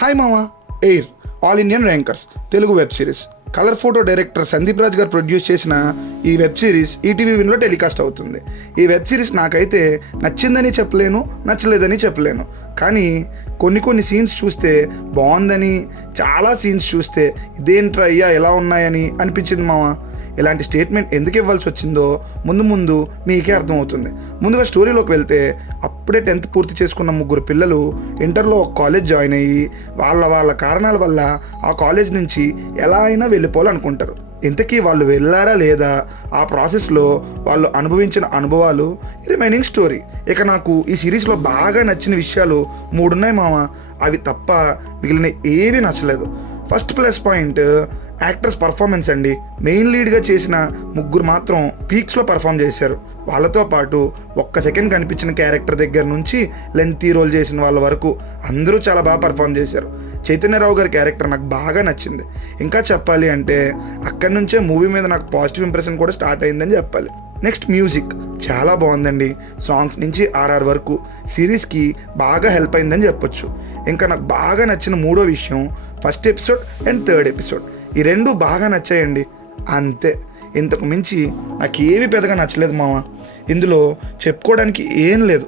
Hi మామా air all Indian rankers Telugu web series. Colour photo director Sandeep Raj గారు produce చేసిన ఈ వెబ్ సిరీస్ ఈటీవీ విన్లో టెలికాస్ట్ అవుతుంది. ఈ వెబ్ సిరీస్ నాకైతే నచ్చిందని చెప్పలేను, నచ్చలేదని చెప్పలేను. కానీ కొన్ని సీన్స్ చూస్తే బాగుందని, చాలా సీన్స్ చూస్తే ఇదేంట్రా అయ్యా ఎలా ఉన్నాయని అనిపించింది మామ. ఇలాంటి స్టేట్మెంట్ ఎందుకు ఇవ్వాల్సి వచ్చిందో ముందు మీకే అర్థమవుతుంది. ముందుగా స్టోరీలోకి వెళ్తే, అప్పుడే 10th పూర్తి చేసుకున్న 3 పిల్లలు ఇంటర్లో ఒక కాలేజ్ జాయిన్ అయ్యి వాళ్ళ కారణాల వల్ల ఆ కాలేజ్ నుంచి ఎలా అయినా వెళ్ళిపోవాలనుకుంటారు. ఇంతకీ వాళ్ళు వెళ్ళారా లేదా, ఆ ప్రాసెస్లో వాళ్ళు అనుభవించిన అనుభవాలు రిమైనింగ్ స్టోరీ. ఇక నాకు ఈ సిరీస్లో బాగా నచ్చిన విషయాలు 3 ఉన్నాయి మామ. అవి తప్ప మిగిలిన ఏవి నచ్చలేదు. First plus point actors performance అండి. మెయిన్ లీడ్గా చేసిన 3 మాత్రం పీక్స్లో పర్ఫామ్ చేశారు. వాళ్ళతో పాటు ఒక్క సెకండ్ కనిపించిన క్యారెక్టర్ దగ్గర నుంచి లెంతీ రోల్ చేసిన వాళ్ళ వరకు అందరూ చాలా బాగా పర్ఫామ్ చేశారు. చైతన్యరావు గారి క్యారెక్టర్ నాకు బాగా నచ్చింది. ఇంకా చెప్పాలి అంటే అక్కడి నుంచే మూవీ మీద నాకు పాజిటివ్ ఇంప్రెషన్ కూడా స్టార్ట్ అయిందని చెప్పాలి. నెక్స్ట్ మ్యూజిక్ చాలా బాగుందండి. సాంగ్స్ నుంచి ఆర్ఆర్ వరకు సిరీస్కి బాగా హెల్ప్ అయిందని చెప్పొచ్చు. ఇంకా నాకు బాగా నచ్చిన 3వ విషయం first episode and 3rd episode. ఈ 2 బాగా నచ్చాయండి, అంతే. ఇంతకు మించి నాకు ఏవి పెద్దగా నచ్చలేదు మామ. ఇందులో చెప్పుకోవడానికి ఏం లేదు.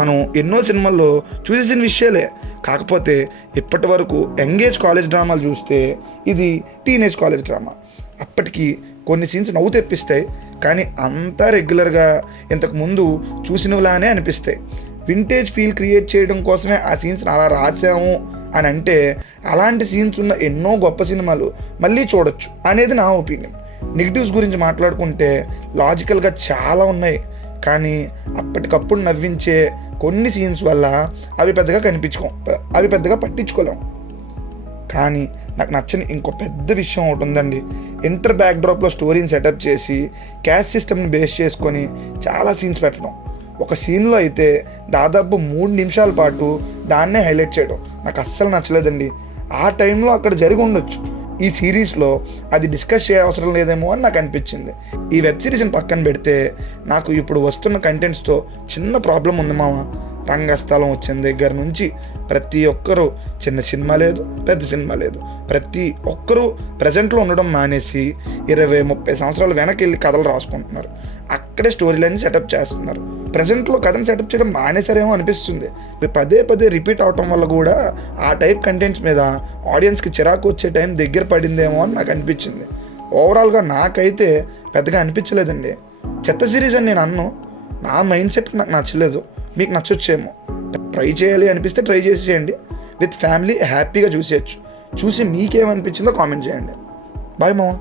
మనం ఎన్నో సినిమాల్లో చూసేసిన విషయాలే. కాకపోతే ఇప్పటి వరకు యంగేజ్ కాలేజ్ డ్రామాలు చూస్తే ఇది టీనేజ్ కాలేజ్ డ్రామా. అప్పటికి కొన్ని సీన్స్ నవ్వు తెప్పిస్తాయి, కానీ అంతా రెగ్యులర్గా ఇంతకుముందు చూసినలానే అనిపిస్తాయి. వింటేజ్ ఫీల్ క్రియేట్ చేయడం కోసమే ఆ సీన్స్ అలా రాసాము అని అంటే, అలాంటి సీన్స్ ఉన్న ఎన్నో గొప్ప సినిమాలు మళ్ళీ చూడొచ్చు అనేది నా ఒపీనియన్. నెగిటివ్స్ గురించి మాట్లాడుకుంటే లాజికల్గా చాలా ఉన్నాయి, కానీ అప్పటికప్పుడు నవ్వించే కొన్ని సీన్స్ వల్ల అవి పెద్దగా పట్టించుకోలేము. కానీ నాకు నచ్చని ఇంకో పెద్ద విషయం ఒకటి ఉందండి. ఇంటర్ బ్యాక్డ్రాప్లో స్టోరీని సెటప్ చేసి క్యాస్ట్ సిస్టమ్ని బేస్ చేసుకొని చాలా సీన్స్ పెట్టడం. ఒక సీన్లో అయితే దాదాపు 3 నిమిషాల పాటు దాన్నే హైలైట్ చేయడం నాకు అస్సలు నచ్చలేదండి. ఆ టైంలో అక్కడ జరిగి ఉండొచ్చు. ఈ సిరీస్లో అది డిస్కస్ చేయ అవసరం లేదేమో అని నాకు అనిపించింది. ఈ వెబ్ సిరీస్ని పక్కన పెడితే నాకు ఇప్పుడు వస్తున్న కంటెంట్స్తో చిన్న ప్రాబ్లం ఉంది మామ. రంగస్థలం వచ్చిన దగ్గర నుంచి ప్రతి ఒక్కరూ చిన్న సినిమా లేదు, పెద్ద సినిమా లేదు, ప్రతి ఒక్కరూ ప్రజెంట్లో ఉండడం మానేసి 20-30 సంవత్సరాలు వెనక్కి వెళ్ళి కథలు రాసుకుంటున్నారు. అక్కడే స్టోరీ లైన్ సెటప్ చేస్తున్నారు. ప్రజెంట్లో కథను సెటప్ చేయడం మానేసారేమో అనిపిస్తుంది. పదే రిపీట్ అవటం వల్ల కూడా ఆ టైప్ కంటెంట్స్ మీద ఆడియన్స్కి చిరాకు వచ్చే టైం దగ్గర పడిందేమో అని నాకు అనిపించింది. ఓవరాల్గా నాకైతే పెద్దగా అనిపించలేదండి. చెత్త సిరీస్ అని నేను అన్ను. నా మైండ్ సెట్ నాకు నచ్చలేదు, మీకు నచ్చొచ్చేమో. ట్రై చేయాలి అనిపిస్తే ట్రై చేసేయండి. విత్ ఫ్యామిలీ హ్యాపీగా చూసేయచ్చు. చూసి మీకేమనిపించిందో కామెంట్ చేయండి. బాయ్ మామ.